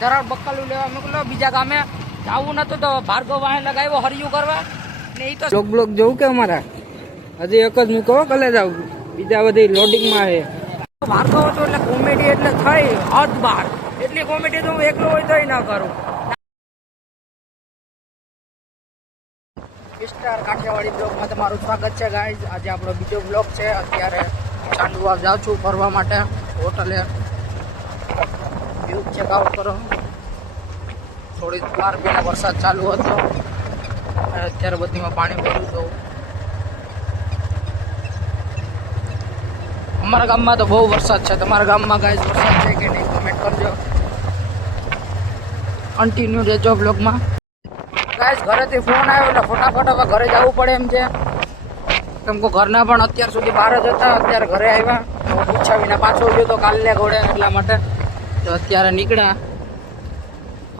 ધરાડ બક્કલું લેવા મોકલો બીજા ગામે જવું નતું તો ભાર્ગવ વાહન લગાવ્યો હરિયું કરવા. ને એ તો બ્લોક બ્લોક જવું કે અમારા? હજી એક જ મૂકો કલે જાવ. બીજા બધી લોડિંગમાં છે. ભાર્ગવ હતો એટલે કોમેડી એટલે થઈ હદ બાર. એટલી કોમેડી તો હું એકલો હોય તોય ના કરું. સ્ટાર કાઠિયાવાડી બ્લોગમાં તમારું સ્વાગત છે ગાઈઝ આજે આપણો બીજો બ્લોગ છે. અત્યારે ચાંદુવા જાઉં છું ફરવા માટે હોટલે. ચેકઆઉટ કરો. થોડી વાર પહેલા વરસાદ ચાલુ હતો. અત્યારે બધીમાં પાણી ભર્યું તો અમારા ગામમાં તો બહુ વરસાદ છે. તમારા ગામમાં ગાય વરસાદ છે કે નહીં? કમેન્ટ કરજો. કન્ટિન્યુ રહેજો બ્લોગમાં ગાય ઘરેથી ફોન આવ્યો એટલે ફટાફટ હવે ઘરે જવું પડે એમ છે. કેમ કે ઘરના પણ અત્યાર સુધી બહાર જ હતા. અત્યારે ઘરે આવ્યા. પૂછાવીને વિના પાછો ગયો તો કાલે ઘોડે એટલા માટે. તો અત્યારે નીકળ્યા.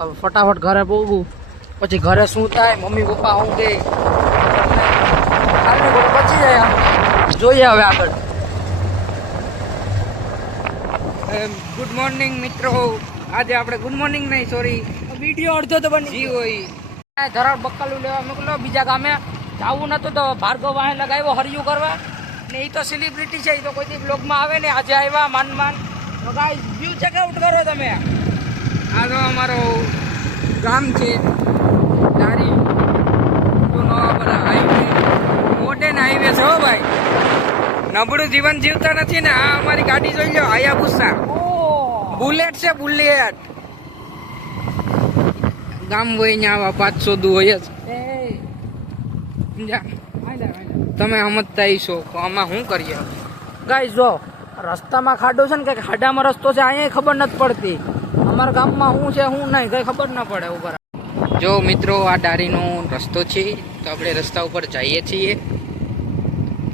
હવે ફટાફટ ઘરે પહોંચવું પછી ઘરે શું થાય? મમ્મી પપ્પા હું કે? કાલની જાય આમ. જોઈએ હવે આગળ. ગુડ મોર્નિંગ મિત્રો. આજે આપણે ગુડ મોર્નિંગ નહીં સોરી વીડિયો અડધો તો બની જી હોય. ધરાળ બક્કલું લેવા મોકલો. બીજા ગામે જવું નતું તો ભાર્ગવ વાહન લગાવ્યો હરિયું કરવા. ને એ તો સેલિબ્રિટી છે એ તો કોઈ બ્લોગમાં આવે ને. આજે આવ્યા માન માન. તો ગાઈસ વ્યૂ ચેકઆઉટ કરો તમે. આ તો અમારો ગામ છે. દારી તો નવા બધા હાઈવે મોડર્ન હાઈવે છે હો ભાઈ. નબળું જીવન જીવતા નથી ને આ અમારી ગાડી જોઈ લો આયા પુસ્તા બુલેટ છે બુલેટ ગામ હોય ને આવા પાંચસો દુ હોય જ? તમે સમજતા છો આમાં શું કરીએ? ગાઈસ જો. રસ્તામાં ખાડો છે ને કંઈક ખાડામાં રસ્તો છે અહીંયા ખબર નથી પડતી. અમારા ગામમાં હું છે હું નહીં કંઈ ખબર ના પડે ઉપર જો મિત્રો આ ડારીનો રસ્તો છે તો આપણે રસ્તા ઉપર જઈએ છીએ.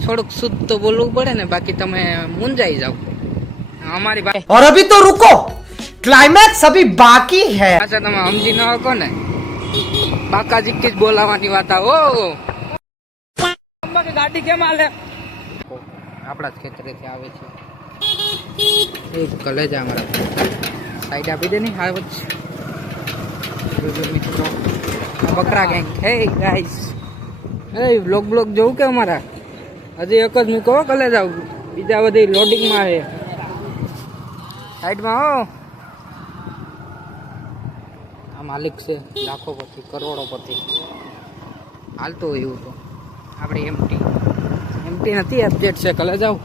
થોડુંક શુદ્ધ તો બોલવું પડે ને બાકી તમે મુંજાઈ જાઓ. અમારી પાસે ઓર અભી તો રુકો ક્લાઇમેક્સ અભી બાકી હે અચ્છા તમે સમજી ન શકો ને. બાકા જીકી જ બોલાવાની વાત આવો ગાડી કેમ આલે આપણા જ ખેતરેથી આવે છે. એક કલેજ અમારા. સાઈડ આપી દે ને હા જ મિત્રો. બકરા ગેંગ હે ગાઈસ હે બ્લોગ બ્લોગ જોવું કે અમારા? હજી એક જ મૂકો કલેજ બીજા બધી લોડિંગમાં છે. સાઈડમાં હો. આ માલિક છે, લાખો પછી કરોડો પછી હાલતો હોય એવું તો. આપણે એમટી એમટી નથી અપડેટ છે કલે જાવ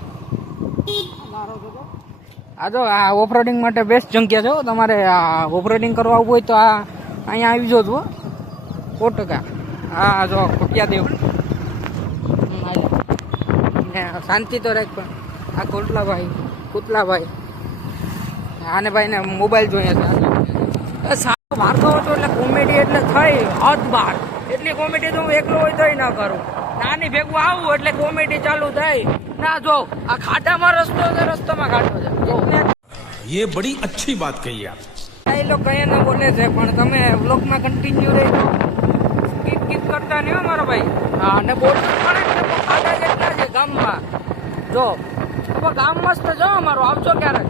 આ જો, આ ઓફરોડિંગ માટે બેસ્ટ જગ્યા છે તમારે, આ ઓફરોડિંગ કરવા આવવું હોય તો આ અહીંયા આવી જો હો સો ટકા હા જો ખોટિયા દેવ શાંતિ તો રાખ પણ. આ કોટલાભાઈ, કુતલાભાઈ. આને ભાઈને મોબાઈલ જોઈએ છે. સારો ભાર્ગવ હતો એટલે કોમેડી એટલે થઈ. હદ બાર. એટલી કોમેડી તો હું એકલો હોય તોય ના કરું. નાની ભેગું આવું એટલે કોમેડી ચાલુ થાય ના જો આ ખાડામાં રસ્તો છે રસ્તામાં ખાડો છે એટલે ये बड़ी अच्छी बात कही आप એ લોકો કઈ ના બોલે છે પણ તમે વ્લોગમાં કન્ટિન્યુ રહેજો સ્કીપ કીપ કરતા નહીં હો મારો ભાઈ હા અને બોલવું પડે ને તો ખાડા જેટલા છે ગામમાં જો હવે ગામ મસ્ત જો અમારું આવજો ક્યારેક